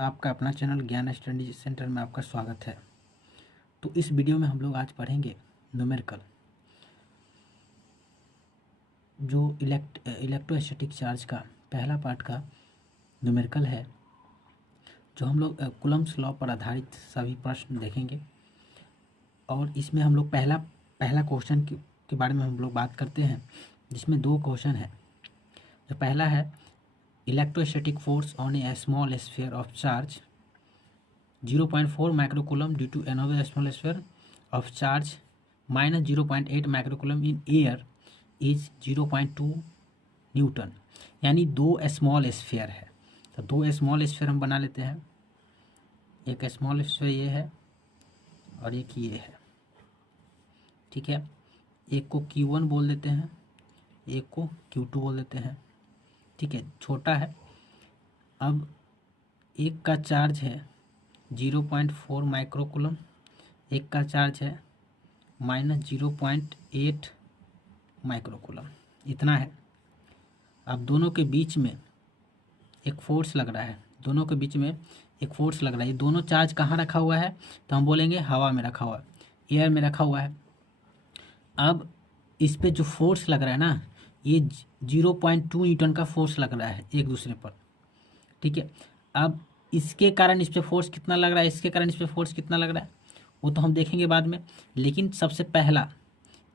आपका अपना चैनल ज्ञान स्टडी सेंटर में आपका स्वागत है। तो इस वीडियो में हम लोग आज पढ़ेंगे न्यूमेरिकल, जो इलेक्ट्रोस्टैटिक चार्ज का पहला पार्ट का न्यूमेरिकल है, जो हम लोग कूलम्ब्स लॉ पर आधारित सभी प्रश्न देखेंगे। और इसमें हम लोग पहला क्वेश्चन के बारे में हम लोग बात करते हैं, जिसमें दो क्वेश्चन है। जो पहला है, electrostatic force on a small sphere of charge 0.4 microcoulomb due to another small sphere of charge minus 0.8 microcoulomb in air is 0.2 newton. यानी दो स्मॉल स्फीयर है, तो दो स्मॉल स्फीयर हम बना लेते हैं। एक स्मॉल स्फीयर ये है और एक ये है, ठीक है। एक को Q1 बोल देते हैं, एक को Q2 बोल देते हैं, ठीक है, छोटा है। अब एक का चार्ज है 0.4 माइक्रोकूलम, एक का चार्ज है माइनस 0.8 माइक्रोकूलम, इतना है। अब दोनों के बीच में एक फोर्स लग रहा है, दोनों के बीच में एक फोर्स लग रहा है। ये दोनों चार्ज कहाँ रखा हुआ है, तो हम बोलेंगे हवा में रखा हुआ है, एयर में रखा हुआ है। अब इस पे जो फोर्स लग रहा है ना, ये 0.2 न्यूटन का फोर्स लग रहा है एक दूसरे पर, ठीक है। अब इसके कारण इस पे फोर्स कितना लग रहा है, इसके कारण इस पे फोर्स कितना लग रहा है, वो तो हम देखेंगे बाद में। लेकिन सबसे पहला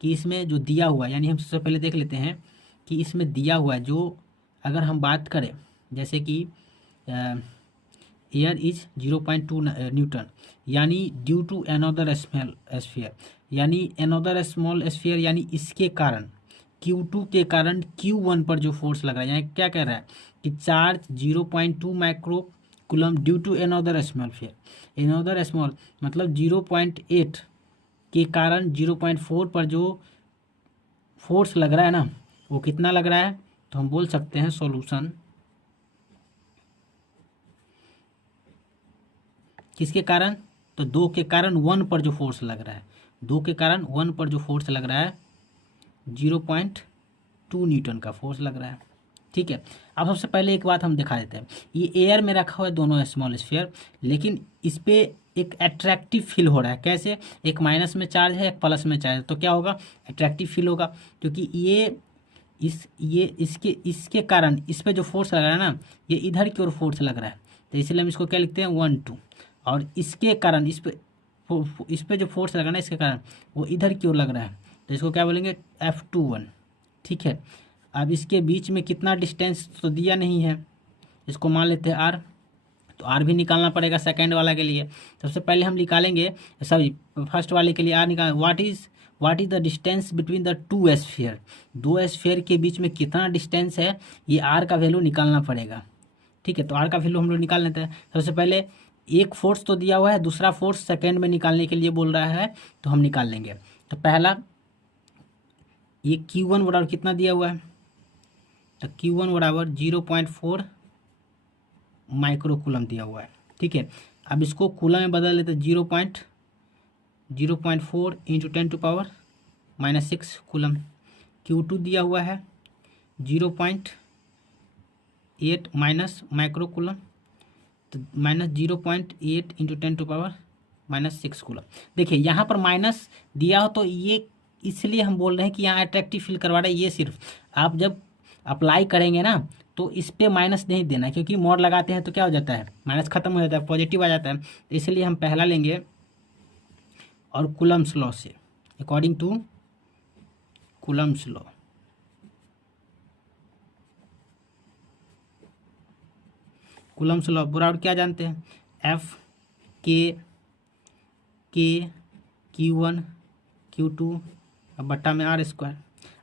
कि इसमें जो दिया हुआ है, यानी हम सबसे पहले देख लेते हैं कि इसमें दिया हुआ है, जो अगर हम बात करें जैसे कि एयर इज 0.2 न्यूटन, यानी due to another small sphere, यानी अनदर स्मॉल स्फीयर, यानी इसके कारण Q2 के कारण Q1 पर जो फोर्स लग रहा है, यानी क्या कह रहा है कि charge 0.2 microcoulomb due to another small sphere, another small मतलब 0.8 के कारण 0.4 पर जो फोर्स लग रहा है ना, वो कितना लग रहा है, तो हम बोल सकते हैं सॉल्यूशन किसके कारण, तो दो के कारण 1 पर जो फोर्स लग रहा है, दो के कारण 1 पर जो फोर्स लग रहा है 0.2 न्यूटन का फोर्स लग रहा है, ठीक है। अब सबसे पहले एक बात हम दिखा देते हैं। ये एयर में रखा हुआ है दोनों स्मॉल स्फीयर, लेकिन इस पे एक अट्रैक्टिव फील हो रहा है। कैसे, एक माइनस में चार्ज है, एक प्लस में चार्ज है, तो क्या होगा, अट्रैक्टिव फील होगा। क्योंकि इसके कारण इस पे जो फोर्स लग रहा है ना, ये इधर की ओर फोर्स लग रहा है, तो इसलिए हम इसको क्या लिखते हैं 1-2। और इसके कारण इस पे जो फोर्स लगा ना, इसके कारण वो इधर की ओर लग रहा है, तो इसको क्या बोलेंगे F21, ठीक है। अब इसके बीच में कितना डिस्टेंस तो दिया नहीं है, इसको मान लेते हैं R, तो R भी निकालना पड़ेगा सेकंड वाला के लिए। सबसे पहले हम निकालेंगे, सॉरी फर्स्ट वाले के लिए R निकाल, what is the distance between the two sphere, दो स्फीयर के बीच में कितना डिस्टेंस है, ये R का वैल्यू निकालना पड़ेगा, ठीक है। तो R का वैल्यू हम लोग निकाल लेते हैं। सबसे पहले एक फोर्स तो दिया हुआ है, दूसरा फोर्स सेकेंड में निकालने के लिए बोल रहा है, तो हम निकाल लेंगे। तो पहला ये Q1 बराबर कितना दिया हुआ है, तो Q1 बराबर 0.4 माइक्रोकूलम दिया हुआ है, ठीक है। अब इसको कूलम में बदल लेते, 0.4 इंटू 10⁻⁻6 कूलम। Q2 दिया हुआ है 0.8 माइनस माइक्रोकूलम, तो माइनस 0.8 इंटू 10⁻⁻6 कूलम। देखिए यहाँ पर माइनस दिया हो, तो ये इसलिए हम बोल रहे हैं कि यहाँ अट्रैक्टिव फील करवा रहा है। ये सिर्फ आप जब अप्लाई करेंगे ना, तो इस पे माइनस नहीं देना, क्योंकि मोड लगाते हैं तो क्या हो जाता है, माइनस खत्म हो जाता है, पॉजिटिव आ जाता है। तो इसलिए हम पहला लेंगे और कूलम्स लॉ से, according to Coulomb's law, Coulomb's law बराबर क्या जानते हैं, F K Q1 Q2 अब बट्टा में R²।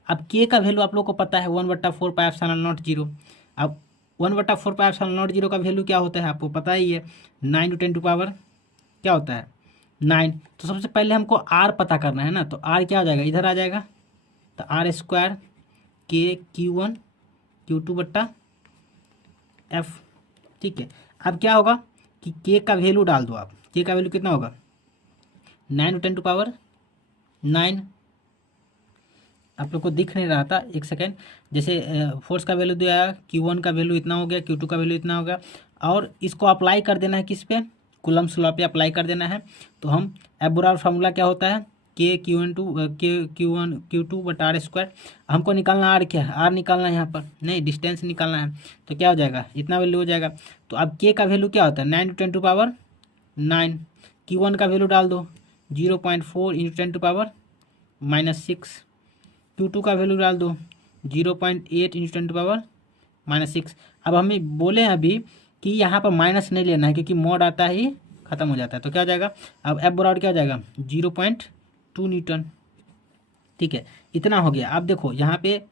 अब K का वैल्यू आप लोग को पता है 1/4πε0। अब 1/4πε0 का वैल्यू क्या होता है आपको पता ही है, 9 × 10⁻, क्या होता है 9। तो सबसे पहले हमको R पता करना है ना, तो R क्या हो जाएगा, इधर आ जाएगा, तो R² K Q1 Q2 बट्टा F, ठीक है। अब क्या होगा कि K का वैल्यू डाल दो आप, K का वैल्यू कितना होगा 9 × 10⁻9। आप लोग को दिख नहीं रहा था, एक सेकेंड। जैसे फोर्स का वैल्यू दिया है, Q1 का वैल्यू इतना हो गया, Q2 का वैल्यू इतना हो गया, और इसको अप्लाई कर देना है किस पे, कूलम्ब्स लॉ पे अप्लाई कर देना है। तो हम एवोगाड्रो फार्मूला क्या होता है, K Q2 हमको निकालना आर, क्या है आर निकालना है, यहाँ पर नहीं डिस्टेंस निकालना है। तो क्या हो जाएगा, इतना वैल्यू हो जाएगा। तो अब के का वैल्यू क्या होता है, 9 × 10⁻⁹। Q1 का वैल्यू डाल दो 0.4 × 10⁻⁻⁶। Q2 का वैल्यू डाल दो 0.8 × 10⁻⁻6। अब हमें बोले हैं अभी कि यहाँ पर माइनस नहीं लेना है, क्योंकि मोड आता ही खत्म हो जाता है। तो क्या हो जाएगा, अब एफ बराबर क्या हो जाएगा, 0.2 न्यूटन। ठीक है, इतना हो गया। अब देखो यहाँ पे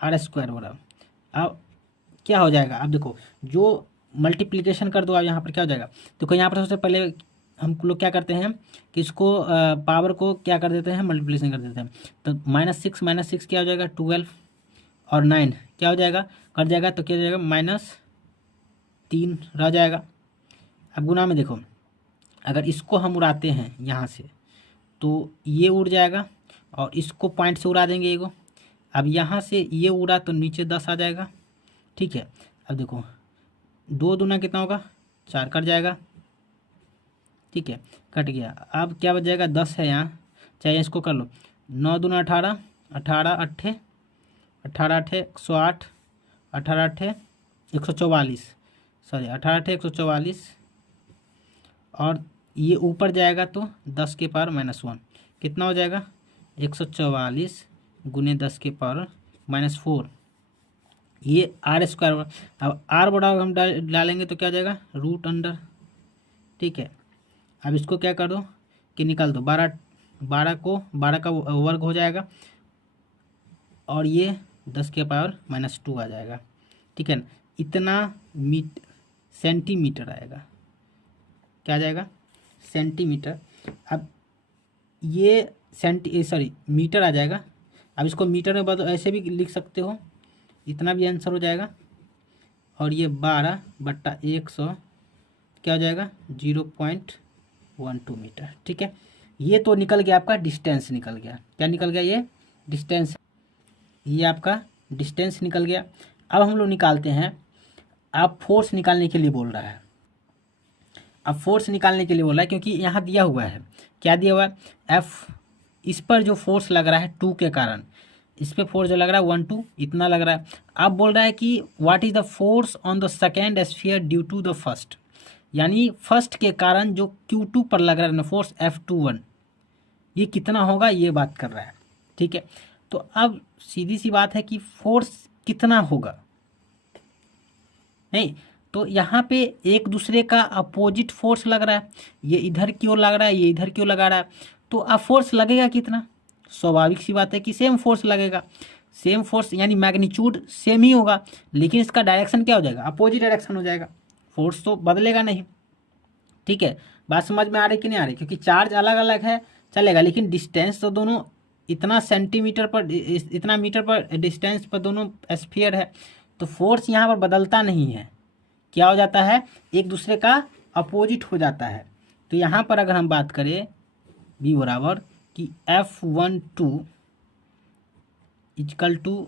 R² बराबर, अब क्या हो जाएगा, अब देखो जो मल्टीप्लिकेशन कर दो, अब यहाँ पर क्या हो जाएगा, देखो यहाँ पर सबसे पहले हम लोग क्या करते हैं कि इसको पावर को क्या कर देते हैं, मल्टीप्लिकेशन कर देते हैं। तो -6 क्या हो जाएगा, 12, और 9 क्या हो जाएगा, कट जाएगा, तो क्या हो जाएगा, -3 रह जाएगा। अब गुना में देखो, अगर इसको हम उड़ाते हैं यहाँ से तो ये उड़ जाएगा, और इसको पॉइंट से उड़ा देंगे एगो। अब यहाँ से ये उड़ा तो नीचे 10 आ जाएगा। ठीक है, अब देखो 2 दूना कितना होगा, 4 कट जाएगा। ठीक है, कट गया। अब क्या बच जाएगा, 10 है यहाँ, चाहे इसको कर लो, 9 दूना 18, 18 अट्ठे 108, 18 अट्ठे 144, सॉरी 18 अट्ठे 144, और ये ऊपर जाएगा तो 10 के पावर -1 कितना हो जाएगा, 144 गुने 10 के पावर -4, ये R²। अब R बड़ा हम डालेंगे तो क्या हो जाएगा, √अंडर। ठीक है, अब इसको क्या कर दो कि निकाल दो, 12 का वर्ग हो जाएगा, और ये 10 के पावर -2 आ जाएगा। ठीक है ना, इतना सेंटीमीटर आएगा, क्या आ जाएगा, सेंटीमीटर। अब ये मीटर आ जाएगा। अब इसको मीटर में बदल, ऐसे भी लिख सकते हो, इतना भी आंसर हो जाएगा। और ये 12/100 क्या हो जाएगा, 0.12 मीटर। ठीक है, ये तो निकल गया, आपका डिस्टेंस निकल गया। क्या निकल गया, ये डिस्टेंस, ये आपका डिस्टेंस निकल गया। अब हम लोग निकालते हैं, आप फोर्स निकालने के लिए बोल रहा है, अब फोर्स निकालने के लिए बोल रहा है, क्योंकि यहाँ दिया हुआ है, क्या दिया हुआ है, एफ, इस पर जो फोर्स लग रहा है 2 के कारण, इस पर फोर्स जो लग रहा है 1 2 इतना लग रहा है। अब बोल रहा है कि what is the force on the second sphere due to the first, यानी फर्स्ट के कारण जो Q2 पर लग रहा है ना फोर्स F21, ये कितना होगा, ये बात कर रहा है। ठीक है, तो अब सीधी सी बात है कि फोर्स कितना होगा, नहीं तो यहाँ पे एक दूसरे का अपोजिट फोर्स लग रहा है, ये इधर की ओर लग रहा है, ये इधर की ओर लगा रहा है, तो अब फोर्स लगेगा कितना, स्वाभाविक सी बात है कि सेम फोर्स लगेगा। सेम फोर्स यानी मैग्नीट्यूड सेम ही होगा, लेकिन इसका डायरेक्शन क्या हो जाएगा, अपोजिट डायरेक्शन हो जाएगा, फोर्स तो बदलेगा नहीं। ठीक है, बात समझ में आ रही कि नहीं आ रही, क्योंकि चार्ज अलग अलग है चलेगा, लेकिन डिस्टेंस तो दोनों इतना सेंटीमीटर पर, इतना मीटर पर डिस्टेंस पर दोनों स्फीयर है, तो फोर्स यहाँ पर बदलता नहीं है, क्या हो जाता है, एक दूसरे का अपोजिट हो जाता है। तो यहाँ पर अगर हम बात करें B बराबर कि F12 equal to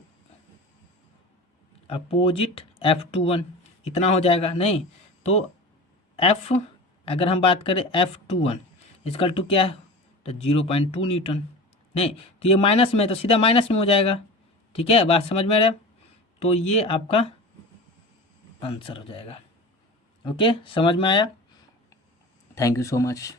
opposite F21 इतना हो जाएगा, नहीं तो F, अगर हम बात करें F21 इक्वल टू क्या है, तो 0.2 न्यूटन, नहीं तो ये माइनस में, तो सीधा माइनस में हो जाएगा। ठीक है, बात समझ में आ रहा है, तो ये आपका आंसर हो जाएगा। ओके, समझ में आया, थैंक यू सो मच।